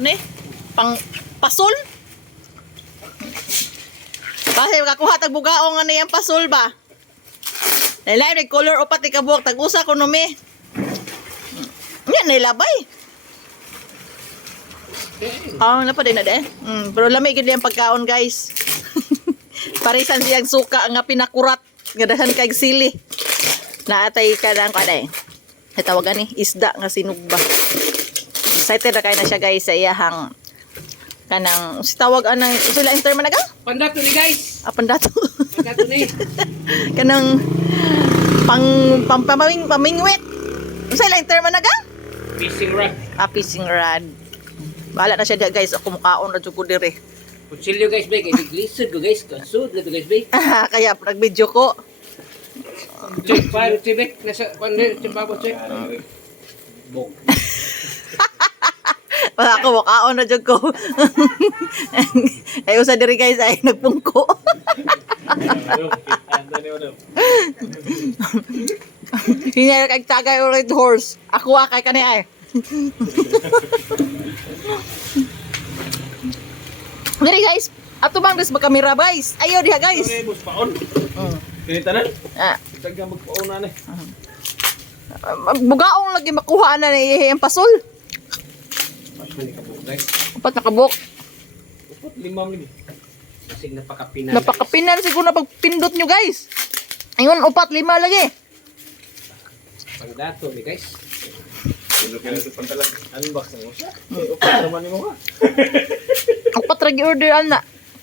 Ano eh? Pasol? Kasi kakuha tag bugaong ano yung pasol ba? Lailay, color upat ikabuok. Tag-usa ko numi. Yan, nailabay. Napa din na de. Pero lamig gid yung pagkaon, guys. Parisan siyang suka nga pinakurat. Gadahan kag sili. Naatay ka lang kada eh. Tawagan ni isda nga sinugba. Excited na kayo na siya, guys, sa iyahang kanang tawag anang sila in term na ga? Pandato ni guys. Pandato. Pandato ni. Kanang pamingwit. Sila in term na ga? Fishing rod. Fishing rod. Bahala na siya, guys. Ako mukaon na jud ko dire. Kutsilyo guys, bay. Kaya lisod ko guys. Kasud na to guys, bay. Kaya nag-video ko. Check pa, tibek. Nasa, pandir, timbabo, check. Bog. Wala ako, mukaon na jud ko. Ay, usa diri, guys, ay nagpungko. Hinyara kag tagay o red horse. Ako kay kani ay. Diri, guys. Ato bang des makamera, guys. Ayo diha, guys. Bus paon. Kinita na. Tagka magpaon na ni. Bugaong lagi makuha na ni yung pasol. Upat na kabuk. Upat, 5 minutes. Kasi napakapinan. Napakapinan siguro na pagpindot nyo, guys. Ayun, upat, 5 lagi. Pandato ni guys. Unbox na mo siya. Upat naman mo ka. Upat lagi order na.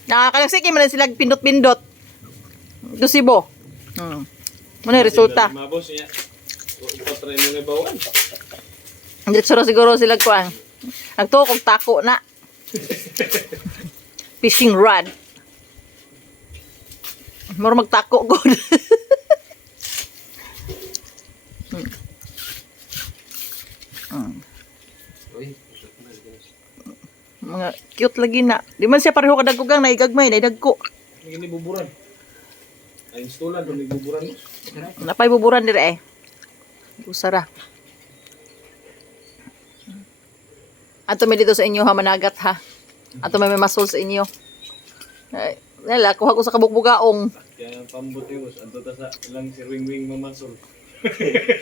Nakakalagsiki man sila pindot-pindot. Dusibo. Muna resulta. Mabos niya. Upat rin mo na bawan. Diretso siguro sila kuan. Nagtukog tako na. Fishing rod. Mura magtako ko. Mga cute lagi na. Di man siya pareho kadagkugang naigagmay, naidagko. Hindi buburan. Ay, installer doon buburan mo. Napay buburan dire eh. Usara. Ato may dito sa inyo ha, managat ha. Ato may masul sa inyo. Ay, nila, kuha ko sa kabukbugaong. Kaya ang pambuti mo, anto ta sa ilang si Wing mamasol.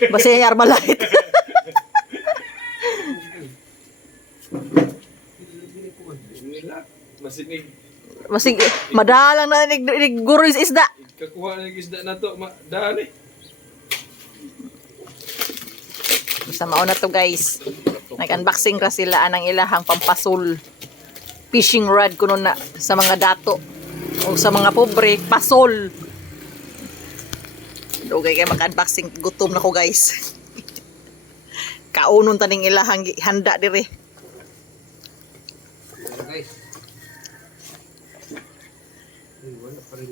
Basta yung Armalite. Masinig. Masig, madalang na niguro sa isda. Kakuha na yung isda na to, daan eh. Basta mauna to, guys. Nag-unboxing ka sila anang ilahang pampasul. Fishing rod kuno na sa mga dato. O sa mga pobre, pasol. Dugay kayo maka-unboxing. Gutom na ko, guys. Kaunon taning ilahang handa dire. Guys. Wala pa rin